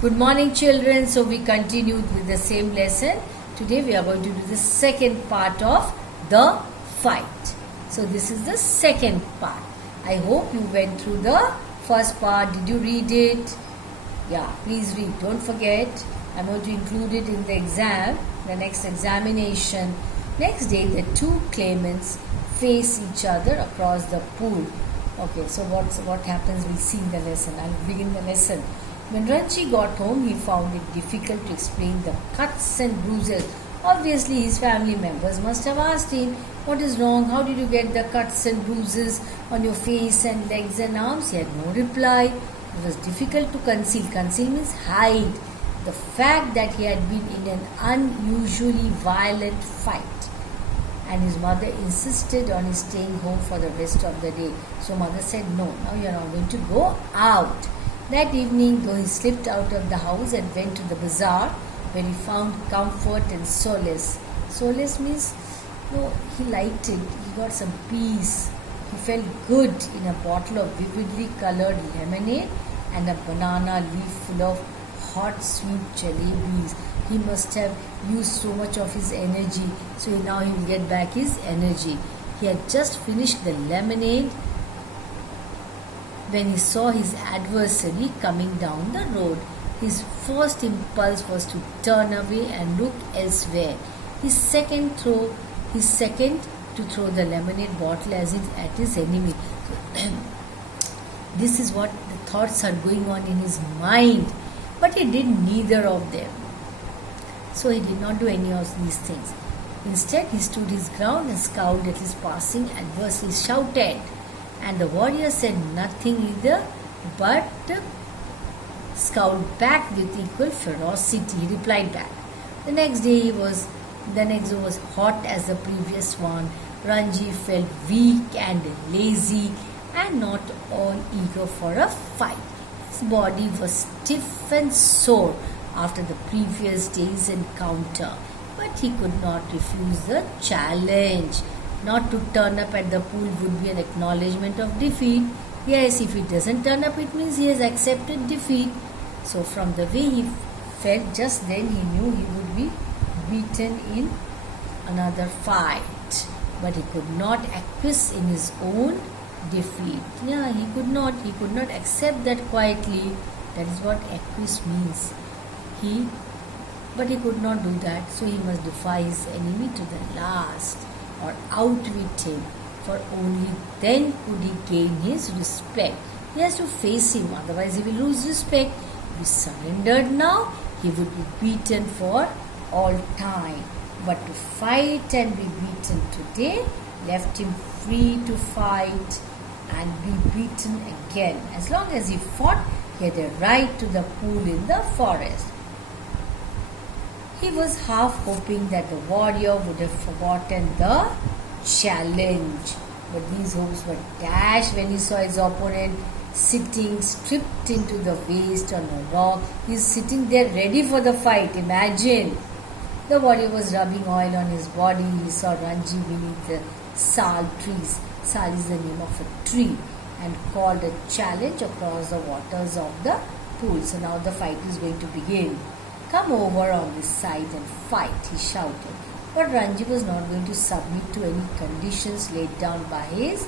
Good morning, children. So we continued with the same lesson. Today we are going to do the second part of the fight. So this is the second part. I hope you went through the first part. Did you read it? Yeah, please read. Don't forget. I'm going to include it in the exam, the next examination. Next day, the two claimants face each other across the pool. Okay, so what happens? We'll see in the lesson. I'll begin the lesson. When Ranji got home, he found it difficult to explain the cuts and bruises. Obviously, his family members must have asked him, "What is wrong? How did you get the cuts and bruises on your face and legs and arms?" He had no reply. It was difficult to conceal. Conceal means hide the fact that he had been in an unusually violent fight. And his mother insisted on his staying home for the rest of the day. So mother said, "No, now you are not going to go out." That evening, though, he slipped out of the house and went to the bazaar, where he found comfort and solace. Solace means, he liked it. He got some peace. He felt good in a bottle of vividly colored lemonade and a banana leaf full of hot, sweet jalebis. He must have used so much of his energy, so now he will get back his energy. He had just finished the lemonade when he saw his adversary coming down the road. His first impulse was to turn away and look elsewhere. His second to throw the lemonade bottle at his enemy. This is what the thoughts are going on in his mind. But he did neither of them. So he did not do any of these things. Instead, he stood his ground and scowled at his passing adversary, shouted. And the warrior said nothing either, but scowled back with equal ferocity. He replied back. The next day was hot as the previous one. Ranji felt weak and lazy and not all eager for a fight. His body was stiff and sore after the previous day's encounter, but he could not refuse the challenge. Not to turn up at the pool would be an acknowledgement of defeat. Yes, if he doesn't turn up, it means he has accepted defeat. So from the way he felt just then, he knew he would be beaten in another fight. But he could not acquiesce in his own defeat. Yeah, he could not accept that quietly. That is what acquiesce means. But he could not do that, so he must defy his enemy to the last, or outwit him, for only then could he gain his respect. He has to face him, otherwise he will lose respect. If he surrendered now, he would be beaten for all time. But to fight and be beaten today left him free to fight and be beaten again. As long as he fought, he had a right to the pool in the forest. He was half hoping that the warrior would have forgotten the challenge. But these hopes were dashed when he saw his opponent sitting stripped into the waist on a rock. He is sitting there ready for the fight. Imagine. The warrior was rubbing oil on his body. He saw Ranji beneath the sal trees. Sal is the name of a tree, and called a challenge across the waters of the pool. So now the fight is going to begin. "Come over on this side and fight," he shouted. But Ranji was not going to submit to any conditions laid down by his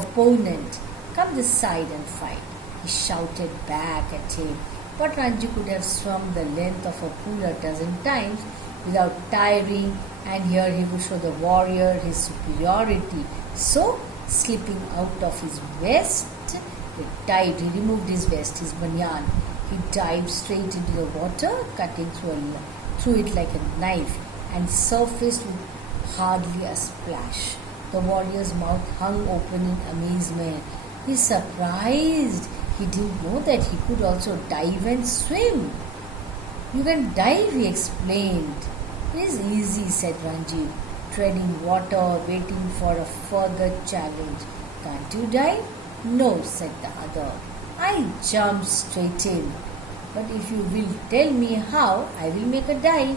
opponent. "Come this side and fight," he shouted back at him. But Ranji could have swum the length of a pool a dozen times without tiring, and here he would show the warrior his superiority. So, slipping out of his vest, he removed his vest, his banyan. He dived straight into the water, cutting through it like a knife, and surfaced with hardly a splash. The warrior's mouth hung open in amazement. He surprised. He didn't know that he could also dive and swim. "You can dive," he explained. "It is easy," said Ranji, treading water, waiting for a further challenge. "Can't you dive?" "No," said the other. "I jumped straight in. But if you will tell me how, I will make a dive."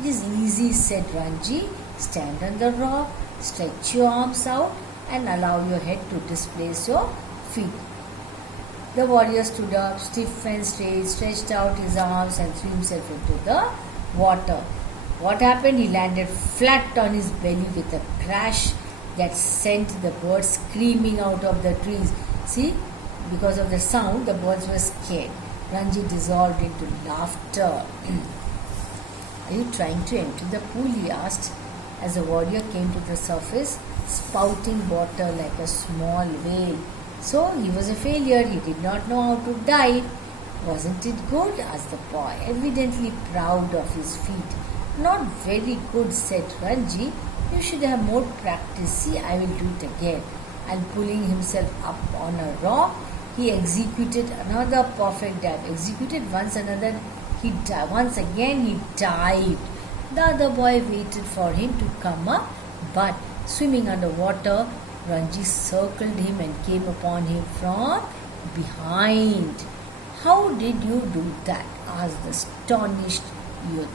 "It is easy," said Ranji. "Stand on the rock, stretch your arms out, and allow your head to displace your feet. The warrior stood up, stiff and straight, stretched out his arms and threw himself into the water. What happened? He landed flat on his belly with a crash that sent the birds screaming out of the trees. See, because of the sound, the birds were scared. Ranji dissolved into laughter. Are you trying to empty the pool? He asked as the warrior came to the surface, spouting water like a small whale. So he was a failure. He did not know how to dive. Wasn't it good? Asked the boy, evidently proud of his feat. Not very good, said Ranji. You should have more practice. See, I will do it again. And pulling himself up on a rock, he executed another perfect dive. Executed once another. Once again he dived. The other boy waited for him to come up, but swimming underwater, Ranji circled him and came upon him from behind. How did you do that? Asked the astonished youth.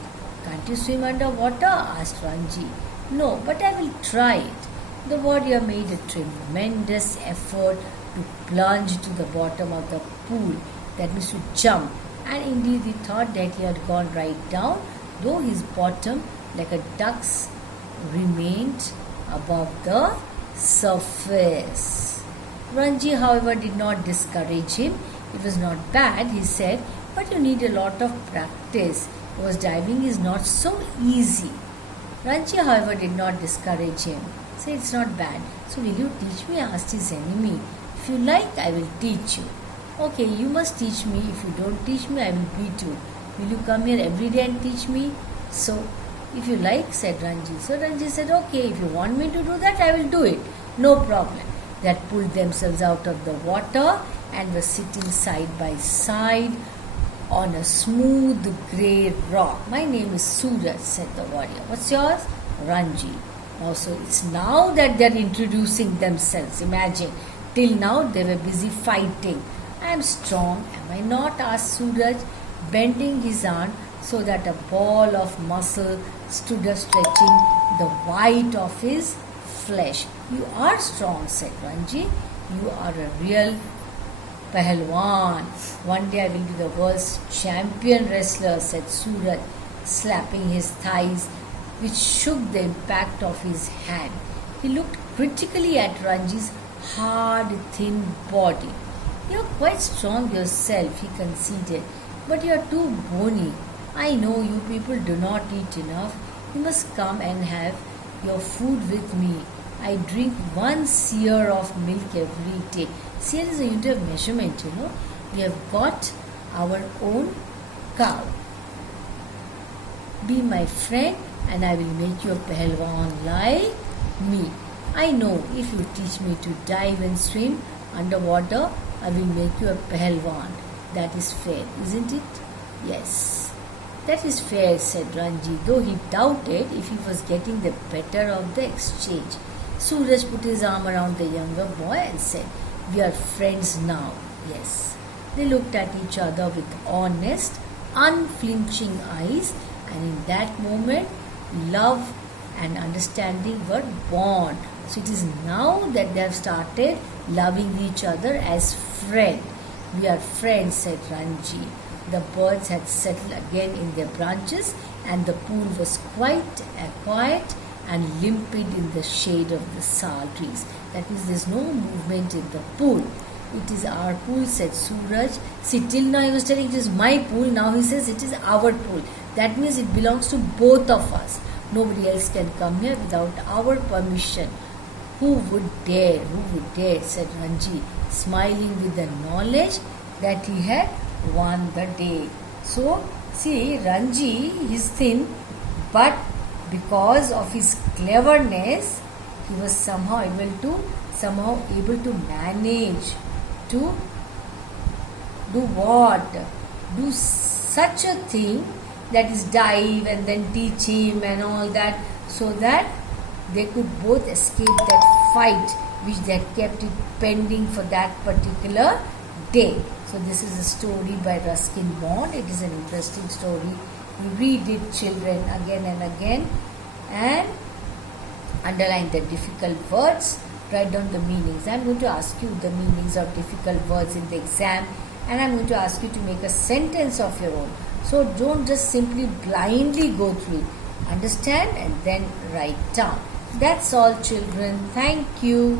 Can't you swim underwater? Asked Ranji. No, but I will try it. The warrior made a tremendous effort to plunge to the bottom of the pool, that means to jump, and indeed he thought that he had gone right down, though his bottom, like a duck's, remained above the surface. Ranji, however, did not discourage him. It was not bad, he said, but you need a lot of practice, because diving is not so easy. Ranji, however, did not discourage him. Say, it's not bad. So will you teach me? Asked his enemy. If you like, I will teach you. Okay, you must teach me. If you don't teach me, I will beat you. Will you come here every day and teach me? So, if you like, said Ranji. So Ranji said, okay, if you want me to do that, I will do it. No problem. They had pulled themselves out of the water and were sitting side by side on a smooth grey rock. My name is Suraj, said the warrior. What's yours? Ranji. Also, it's now that they're introducing themselves. Imagine, till now they were busy fighting. I am strong, am I not? Asked Suraj, bending his arm so that a ball of muscle stood up, stretching the white of his flesh. You are strong, said Ranji. You are a real Pahalwan. One day I will be the world's champion wrestler, said Suraj, slapping his thighs, which shook the impact of his hand. He looked critically at Ranji's hard, thin body. You are quite strong yourself, he conceded, but you are too bony. I know you people do not eat enough. You must come and have your food with me. I drink 1 seer of milk every day. Seer is a unit of measurement, We have got our own cow. Be my friend and I will make you a Pahalwan like me. I know if you teach me to dive and swim underwater, I will make you a Pahalwan. That is fair, isn't it? Yes. That is fair, said Ranji, though he doubted if he was getting the better of the exchange. Suraj put his arm around the younger boy and said, we are friends now. Yes. They looked at each other with honest, unflinching eyes, and in that moment, love and understanding were born. So it is now that they have started loving each other as friends. We are friends, said Ranji. The birds had settled again in their branches and the pool was quite quiet and limpid in the shade of the sal trees. That means there is no movement in the pool. It is our pool, said Suraj. See, till now he was telling it is my pool. Now he says it is our pool. That means it belongs to both of us. Nobody else can come here without our permission. Who would dare? Who would dare? Said Ranji, smiling with the knowledge that he had won the day. So, see, Ranji is thin, but because of his cleverness, he was somehow able to manage to do what? Do such a thing, that is dive and then teach him and all that, so that they could both escape that fight which they had kept it pending for that particular day. So this is a story by Ruskin Bond. It is an interesting story. You read it, children, again and again, and underline the difficult words write down the meanings. I'm going to ask you the meanings of difficult words in the exam, and I'm going to ask you to make a sentence of your own. So don't just simply blindly go through it. Understand and then write down. That's all, children. Thank you.